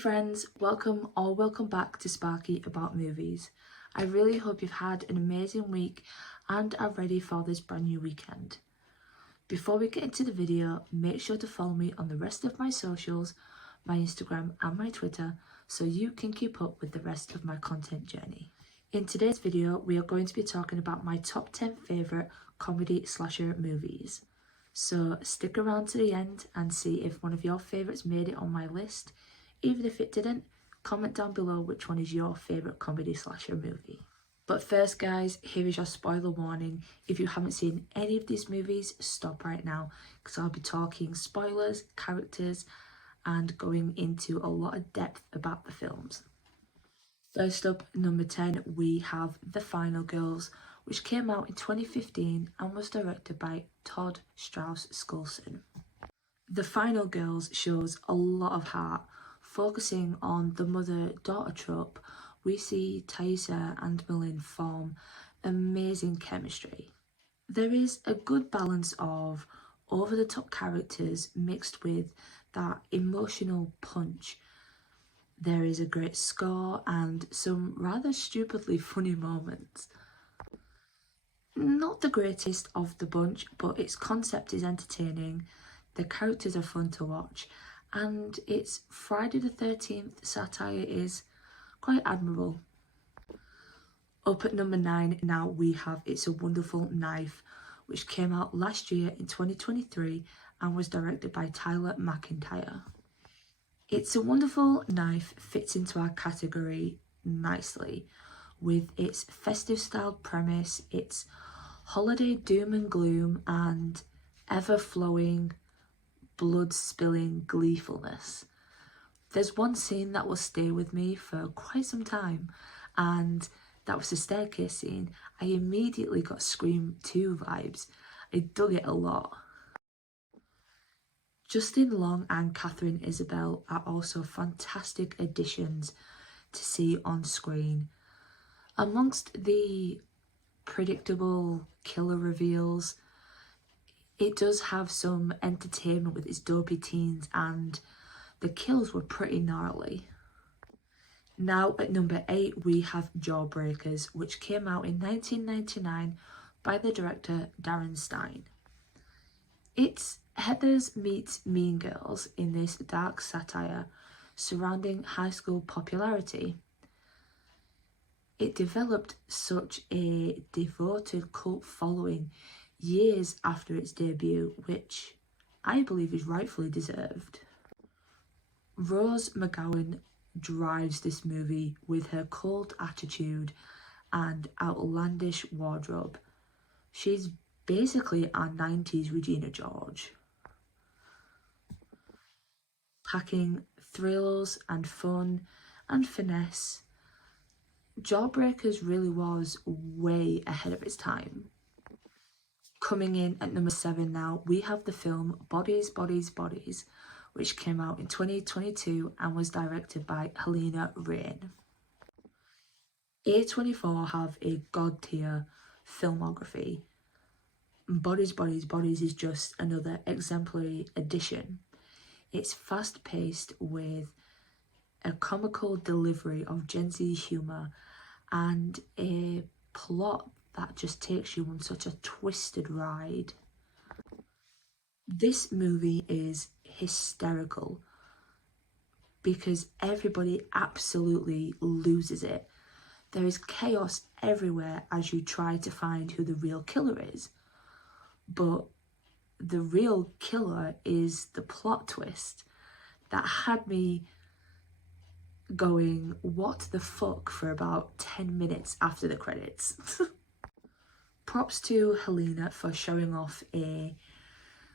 friends, welcome back to Sparky About Movies. I really hope you've had an amazing week and are ready for this brand new weekend. Before we get into the video, make sure to follow me on the rest of my socials, my Instagram and my Twitter, so you can keep up with the rest of my content journey. In today's video, we are going to be talking about my top 10 favourite comedy slasher movies. So stick around to the end and see if one of your favourites made it on my list. Even if it didn't, comment down below which one is your favourite comedy slasher movie. But first guys, here is your spoiler warning. If you haven't seen any of these movies, stop right now, because I'll be talking spoilers, characters and going into a lot of depth about the films. First up, number 10, we have The Final Girls, which came out in 2015 and was directed by Todd Strauss Skulson. The Final Girls shows a lot of heart. Focusing on the mother-daughter trope, we see Taissa and Malin form amazing chemistry. There is a good balance of over-the-top characters mixed with that emotional punch. There is a great score and some rather stupidly funny moments. Not the greatest of the bunch, but its concept is entertaining, the characters are fun to watch, and its Friday the 13th satire is quite admirable. Up at number 9 now we have It's a Wonderful Knife, which came out last year in 2023 and was directed by Tyler McIntyre. It's a Wonderful Knife fits into our category nicely with its festive style premise, its holiday doom and gloom and ever-flowing blood-spilling gleefulness. There's one scene that will stay with me for quite some time, and that was the staircase scene. I immediately got Scream 2 vibes. I dug it a lot. Justin Long and Catherine Isabelle are also fantastic additions to see on screen. Amongst the predictable killer reveals, it does have some entertainment with its dopey teens, and the kills were pretty gnarly. Now at number 8 we have Jawbreakers, which came out in 1999 by the director Darren Stein. It's Heathers meets Mean Girls in this dark satire surrounding high school popularity. It developed such a devoted cult following years after its debut, which I believe is rightfully deserved. Rose McGowan drives this movie with her cold attitude and outlandish wardrobe. She's basically our 90s Regina George, packing thrills and fun and finesse. Jawbreakers really was way ahead of its time. Coming in at number 7 now, we have the film Bodies, Bodies, Bodies, which came out in 2022 and was directed by Helena Rain. A24 have a god tier filmography. Bodies, Bodies, Bodies is just another exemplary addition. It's fast paced with a comical delivery of Gen Z humour and a plot that just takes you on such a twisted ride. This movie is hysterical because everybody absolutely loses it. There is chaos everywhere as you try to find who the real killer is, but the real killer is the plot twist that had me going what the fuck for about 10 minutes after the credits. Props to Helena for showing off a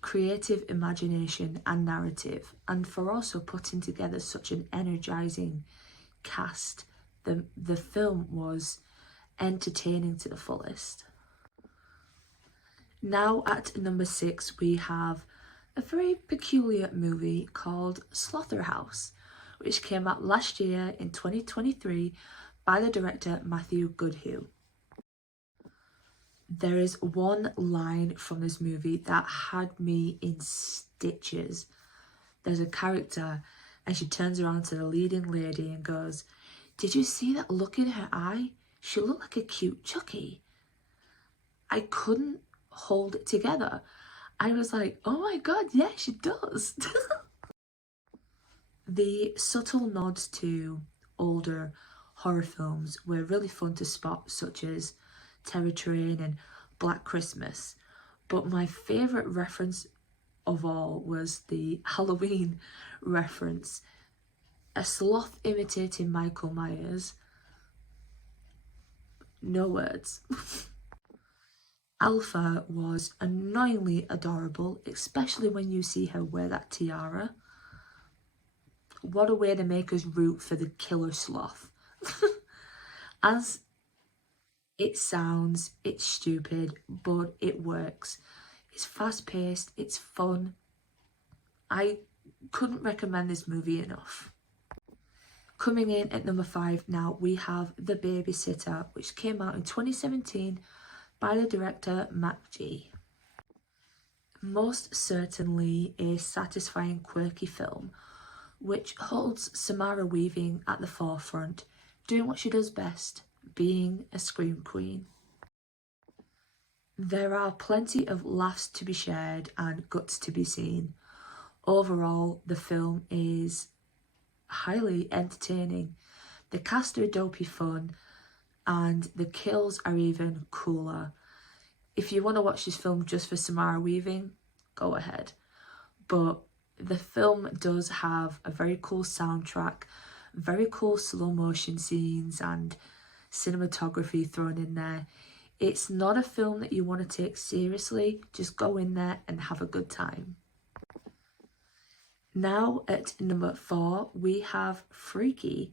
creative imagination and narrative, and for also putting together such an energizing cast. The film was entertaining to the fullest. Now at number 6 we have a very peculiar movie called Slotherhouse, which came out last year in 2023 by the director Matthew Goodhue. There is one line from this movie that had me in stitches. There's a character and she turns around to the leading lady and goes, "Did you see that look in her eye? She looked like a cute Chucky." I couldn't hold it together. I was like, oh my god, yeah, she does. The subtle nods to older horror films were really fun to spot, such as Terror Train and Black Christmas. But my favourite reference of all was the Halloween reference. A sloth imitating Michael Myers. No words. Alpha was annoyingly adorable, especially when you see her wear that tiara. What a way to make us root for the killer sloth. As it sounds, it's stupid, but it works. It's fast-paced, it's fun. I couldn't recommend this movie enough. Coming in at number 5 now, we have The Babysitter, which came out in 2017 by the director Mac G. Most certainly a satisfying, quirky film, which holds Samara Weaving at the forefront, doing what she does best, being a scream queen. There are plenty of laughs to be shared and guts to be seen. Overall, the film is highly entertaining. The cast are dopey fun, and the kills are even cooler. If you want to watch this film just for Samara Weaving, go ahead. But the film does have a very cool soundtrack, very cool slow motion scenes and cinematography thrown in there. It's not a film that you want to take seriously, just go in there and have a good time. Now at number 4, we have Freaky,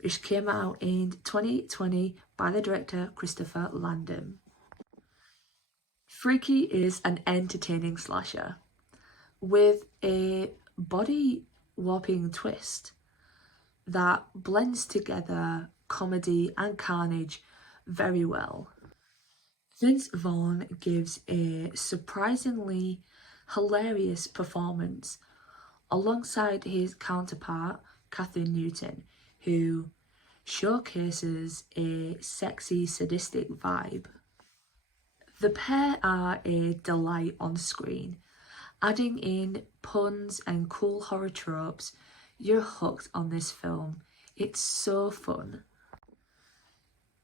which came out in 2020 by the director Christopher Landon. Freaky is an entertaining slasher with a body warping twist that blends together comedy and carnage very well. Vince Vaughn gives a surprisingly hilarious performance alongside his counterpart Catherine Newton, who showcases a sexy, sadistic vibe. The pair are a delight on screen. Adding in puns and cool horror tropes, you're hooked on this film. It's so fun.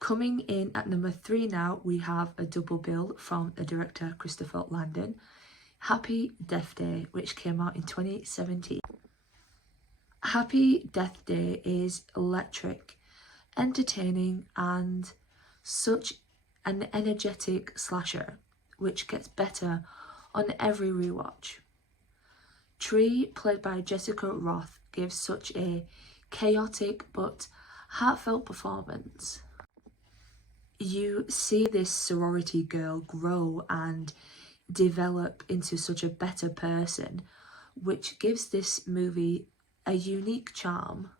Coming in at number 3 now, we have a double bill from the director Christopher Landon, Happy Death Day, which came out in 2017. Happy Death Day is electric, entertaining, and such an energetic slasher, which gets better on every rewatch. Tree, played by Jessica Roth, gives such a chaotic but heartfelt performance. You see this sorority girl grow and develop into such a better person, which gives this movie a unique charm.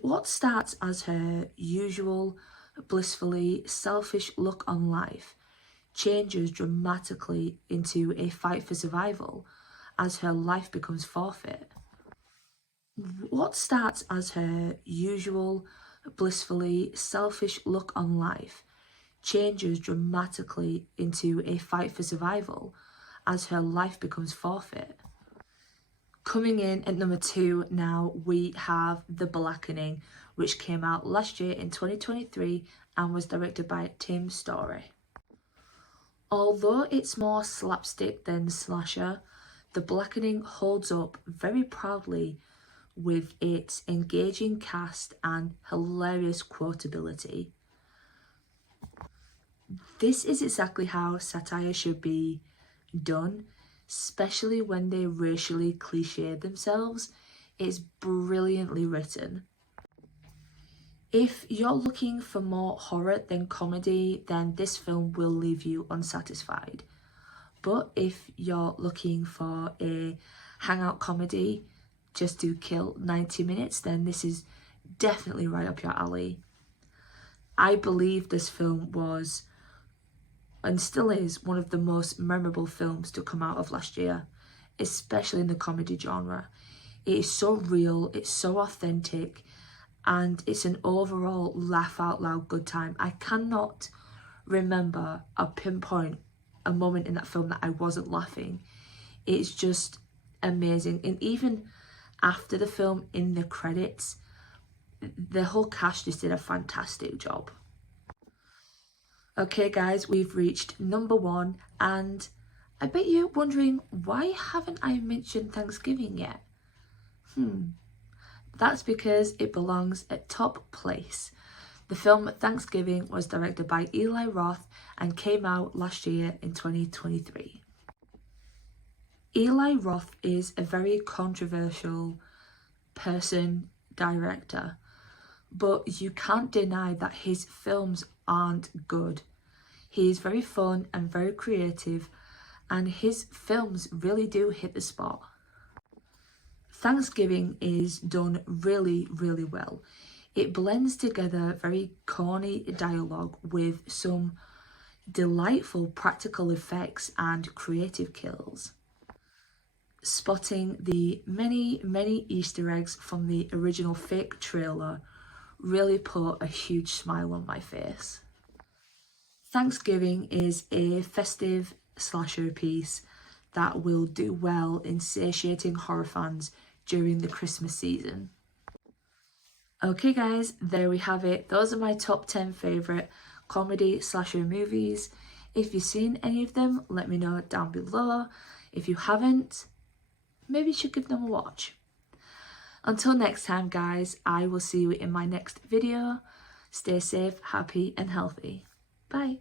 What starts as her usual blissfully selfish look on life changes dramatically into a fight for survival as her life becomes forfeit. What starts as her usual blissfully selfish look on life changes dramatically into a fight for survival as her life becomes forfeit. Coming in at number 2 now, we have The Blackening, which came out last year in 2023 and was directed by Tim Story. Although it's more slapstick than slasher, The Blackening holds up very proudly with its engaging cast and hilarious quotability. This is exactly how satire should be done, especially when they racially cliched themselves. It's brilliantly written. If you're looking for more horror than comedy, then this film will leave you unsatisfied. But if you're looking for a hangout comedy just to kill 90 minutes, then this is definitely right up your alley. I believe this film was and still is one of the most memorable films to come out of last year, especially in the comedy genre. It is so real, it's so authentic, and it's an overall laugh out loud good time. I cannot remember or pinpoint a moment in that film that I wasn't laughing. It's just amazing. And even after the film, in the credits, the whole cast just did a fantastic job. Okay guys, we've reached number 1, and I bet you're wondering, why haven't I mentioned Thanksgiving yet? That's because it belongs at top place. The film Thanksgiving was directed by Eli Roth and came out last year in 2023. Eli Roth is a very controversial director, but you can't deny that his films aren't good. He is very fun and very creative, and his films really do hit the spot. Thanksgiving is done really, really well. It blends together very corny dialogue with some delightful practical effects and creative kills. Spotting the many, many Easter eggs from the original fake trailer really put a huge smile on my face. Thanksgiving is a festive slasher piece that will do well in satiating horror fans during the Christmas season. Okay guys, there we have it. Those are my top 10 favourite comedy slasher movies. If you've seen any of them, let me know down below. If you haven't, maybe you should give them a watch. Until next time guys, I will see you in my next video. Stay safe, happy and healthy. Bye.